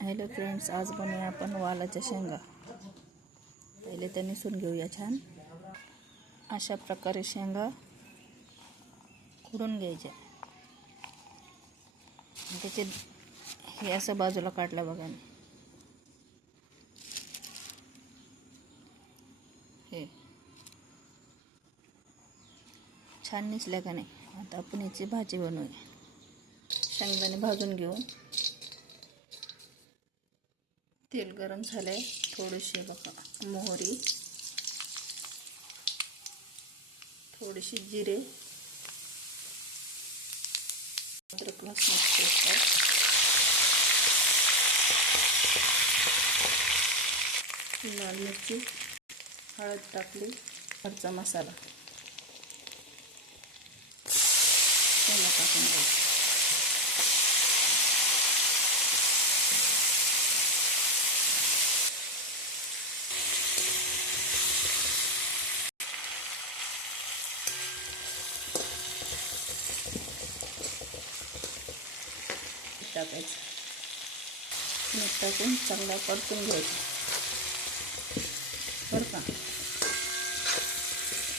Hello friends, आज बनवूया आपण वालाच्या शेंगा. पहिले त्या निसून घेऊया छान. अशा प्रकारे शेंगा खुडून घ्यायच्या. त्याचे हे असं बाजूला काढलं बघा. हे छान निसल्या का नाही. आता आपण याची भाजी बनवूया. शेंगदाणे भाजून घेऊन तेल गरम झाले. थोडीशी बघा मोहरी, थोडीशी जिरे, अद्रक लसूण पेस्ट, लाल मिरची, हळद टाकली, घरचा मसाला शेंगा टाकून घ्यायचा. टाकायचं. मीठ टाकून चांगला परतून घ्यायचं बरं का.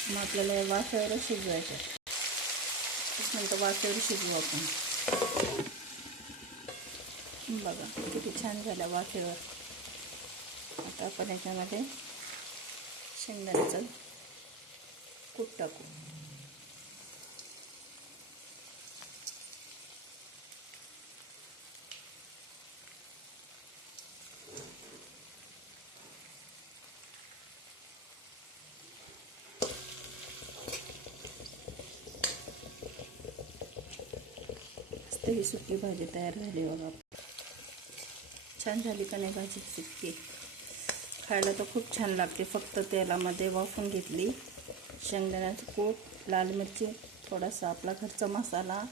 मग आपल्याला वाफेवर शिजवायचं. नंतर वाफेवर शिजवू आपण. बघा किती छान झाल्या वाफेवर. आता आपण याच्यामध्ये शेंगदाण्याचं कूट टाकू. ही सुकी भाजी तयार झाली बघा. छान झाली का नाही भाजी सुकी. खायला तर खूप छान लागते. फक्त तेलामध्ये वाफून घेतली. शेंगदाण्याचं कूट, लाल मिरची, थोडासा आपला घरचा मसाला,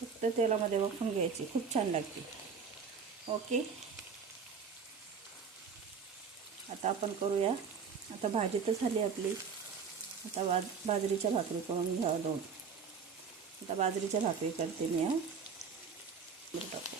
फक्त तेलामध्ये वाफून घ्यायची. खूप छान लागते. ओके, आता आपण करूया. आता भाजी तर झाली आपली. आता बाजरीच्या भाकरी करून घ्यावा 2. आता बाजरीच्या भाकरी करते मी. टाकू.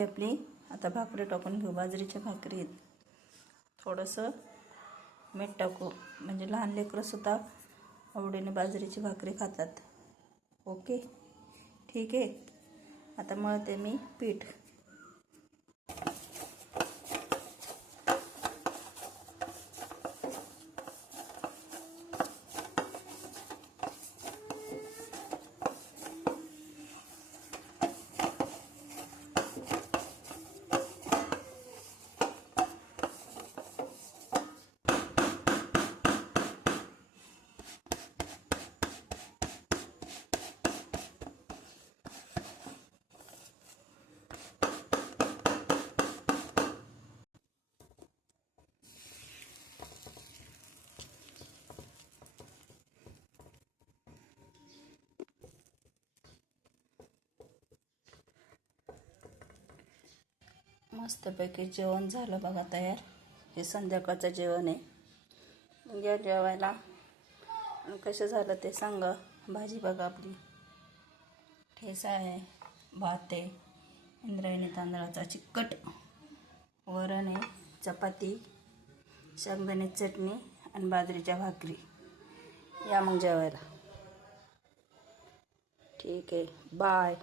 आपली आता भाकरी टाकून घेऊ. बाजरीच्या भाकरीत थोडंसं मीठ टाकू. म्हणजे लहान लेकरं सुद्धा आवडीने बाजरीची भाकरी खातात. ओके, ठीक आहे. आता मळते मी पीठ. मस्तपैकी जेवण झालं बघा तयार. हे संध्याकाळचं जेवण आहे. या जेवायला. आणि कसं झालं ते सांगा. भाजी बघा आपली. ठेचा आहे, भात आहे, इंद्रायणी तांदळाचा चिकट, वरण आहे, चपाती, शेंगदाण्याची चटणी आणि बाजरीच्या भाकरी. या मग जेवायला. ठीक आहे, बाय.